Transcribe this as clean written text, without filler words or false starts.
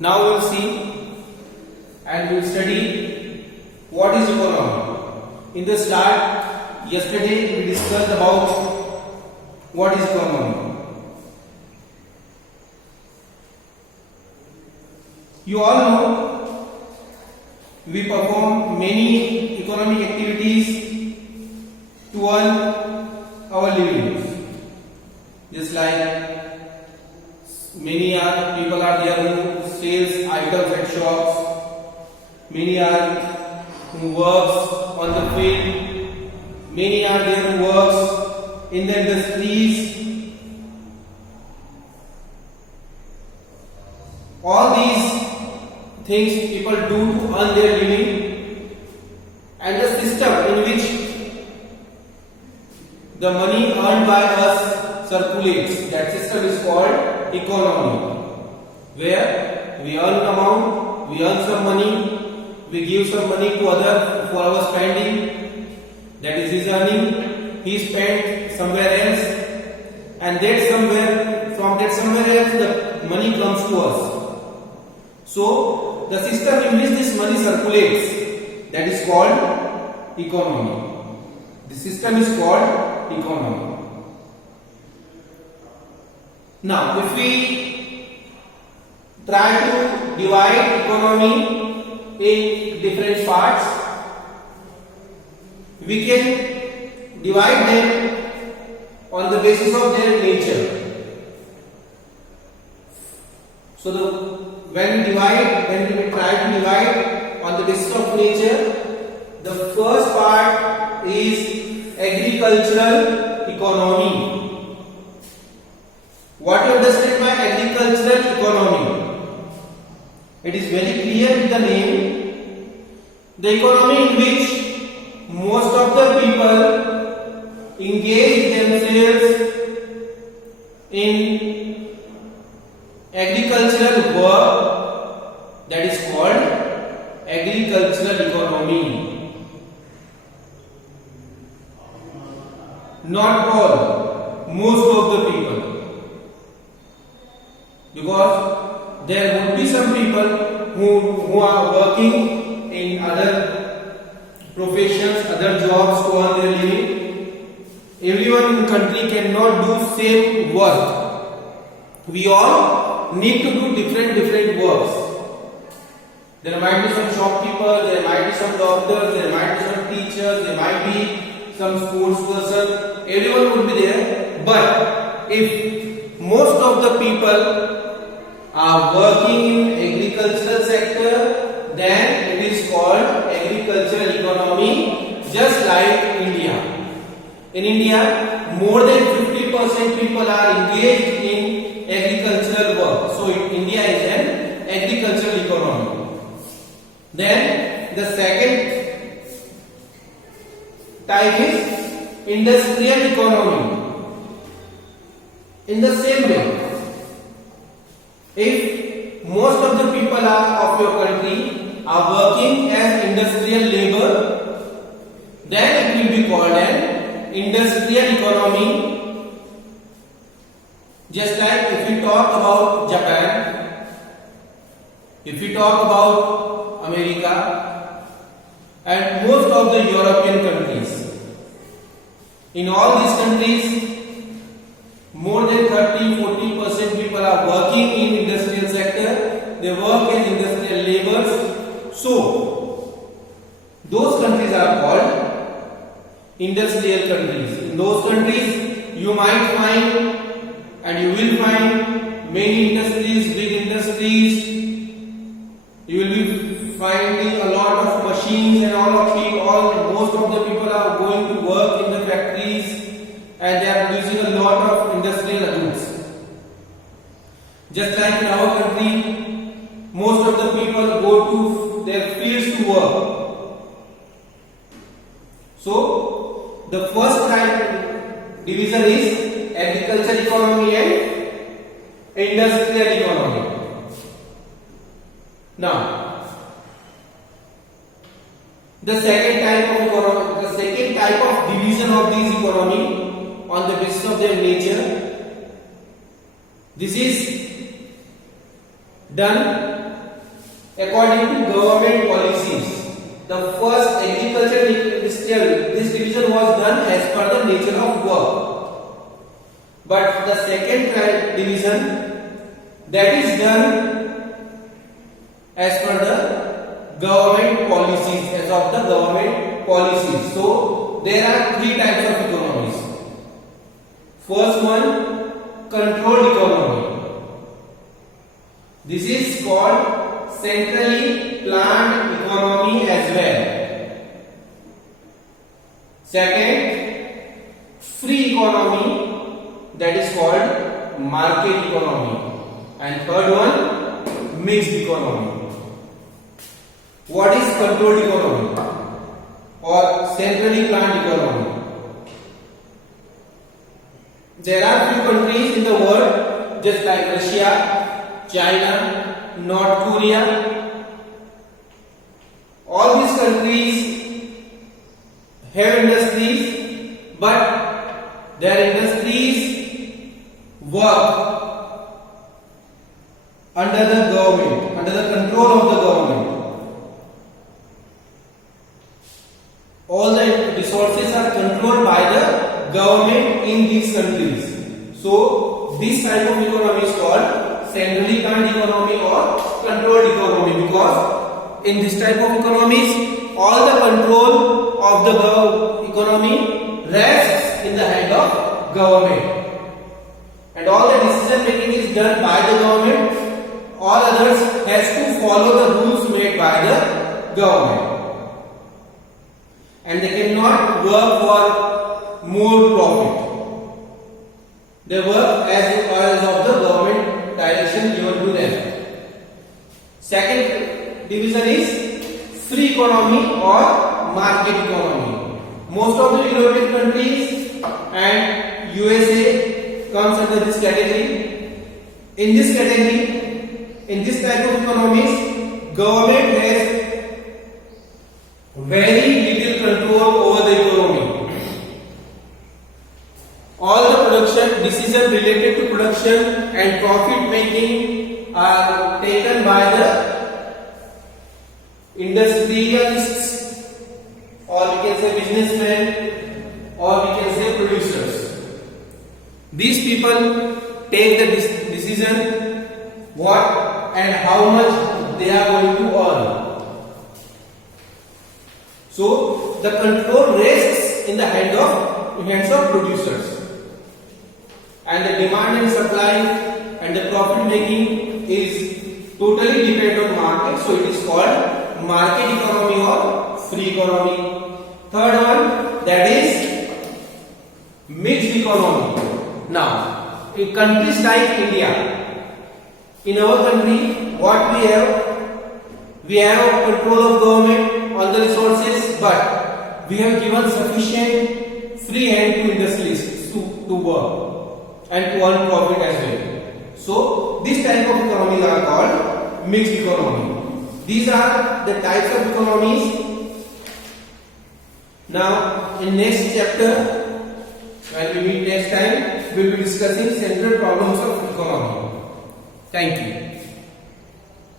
Now we will see and we will study what is economy. In the start, yesterday we discussed about what is economy. You all know we perform many economic activities to earn our living. Just like many people are there who sells items at shops, many are who works on the field, many are there who works in the industries. All these things people do to earn their living, and the system in which the money earned by us circulates, that system is called economy, where we earn amount, we earn some money, we give some money to other for our spending, that is his earning, he spent somewhere else, and that somewhere, from that somewhere else the money comes to us. So the system in which this money circulates, that is called economy. The system is called economy. Now, if we try to divide economy in different parts, we can divide them on the basis of their nature. So, when we try to divide on the basis of nature, the first part is agricultural economy. What you understand by agricultural economy? It is very clear in the name. The economy in which most of the people engage themselves in agricultural work, that is called agricultural economy. Not all, most of the people. Because there would be some people who are working in other professions, other jobs to earn their living. Everyone in the country cannot do same work. We all need to do different works. There might be some shopkeepers, there might be some doctors, there might be some teachers, there might be some sports person. Everyone would be there. But if most of the people are working in agricultural sector, then it is called agricultural economy, just like India. In India, more than 50% people are engaged in agricultural work. So India is an agricultural economy. Then the second type is industrial economy. In the same way, if most of the people of your country are working as industrial labor, then it will be called an industrial economy. Just like if we talk about Japan, if we talk about America, and most of the European countries, in all these countries, more than 30-40% people are working in industrial sector. They work as industrial laborers. So those countries are called industrial countries. In those countries, you might find and you will find many industries, big industries. You will be finding a lot of machines and most of the people are going to work in the factories, and they are producing a lot of industrial goods. Just like in our country, most of the people go to their fields to work. So, the first type division is agricultural economy and industrial economy. Now, the second type of division of these economy on the basis of their nature, this is done according to government policies. The first agriculture this division was done as per the nature of work. But the second division, that is done as per the government policies, as of the government policies. So there are three types of economies. First one, controlled economy. This is called centrally planned economy as well. Second, free economy, that is called market economy. And third one, mixed economy. What is controlled economy or centrally planned economy? There are few countries in the world just like Russia, China, North Korea. All these countries have industries, but their industries work under the government, under the control of the government. All the resources are controlled by the government in these countries. So this type of economy is called centrally planned economy or controlled economy, because in this type of economies all the control of the economy rests in the hand of government, and all the decision making is done by the government. All others has to follow the rules made by the government, and they cannot work for more profit. They work as of the government direction given to them. Second division is free economy or market economy. Most of the European countries and USA comes under this category. In this category, in this type of economies, government has very little control over the economy. All the production decisions related to production and profit making are taken by the industrialists, or we can say businessmen, or we can say producers. These people take the decision what and how much they are going to earn. So the control rests in the hands of producers, and the demand and supply and the profit making is totally depend on market. So it is called market economy or free economy. Third one, that is mixed economy. Now, in countries like India, in our country, what we have control of government on the resources, but we have given sufficient free hand to industrialists to work and to earn profit as well. So this type of economies are called mixed economy. These are the types of economies. Now in next chapter, when we meet next time, we will be discussing central problems of economy. Thank you.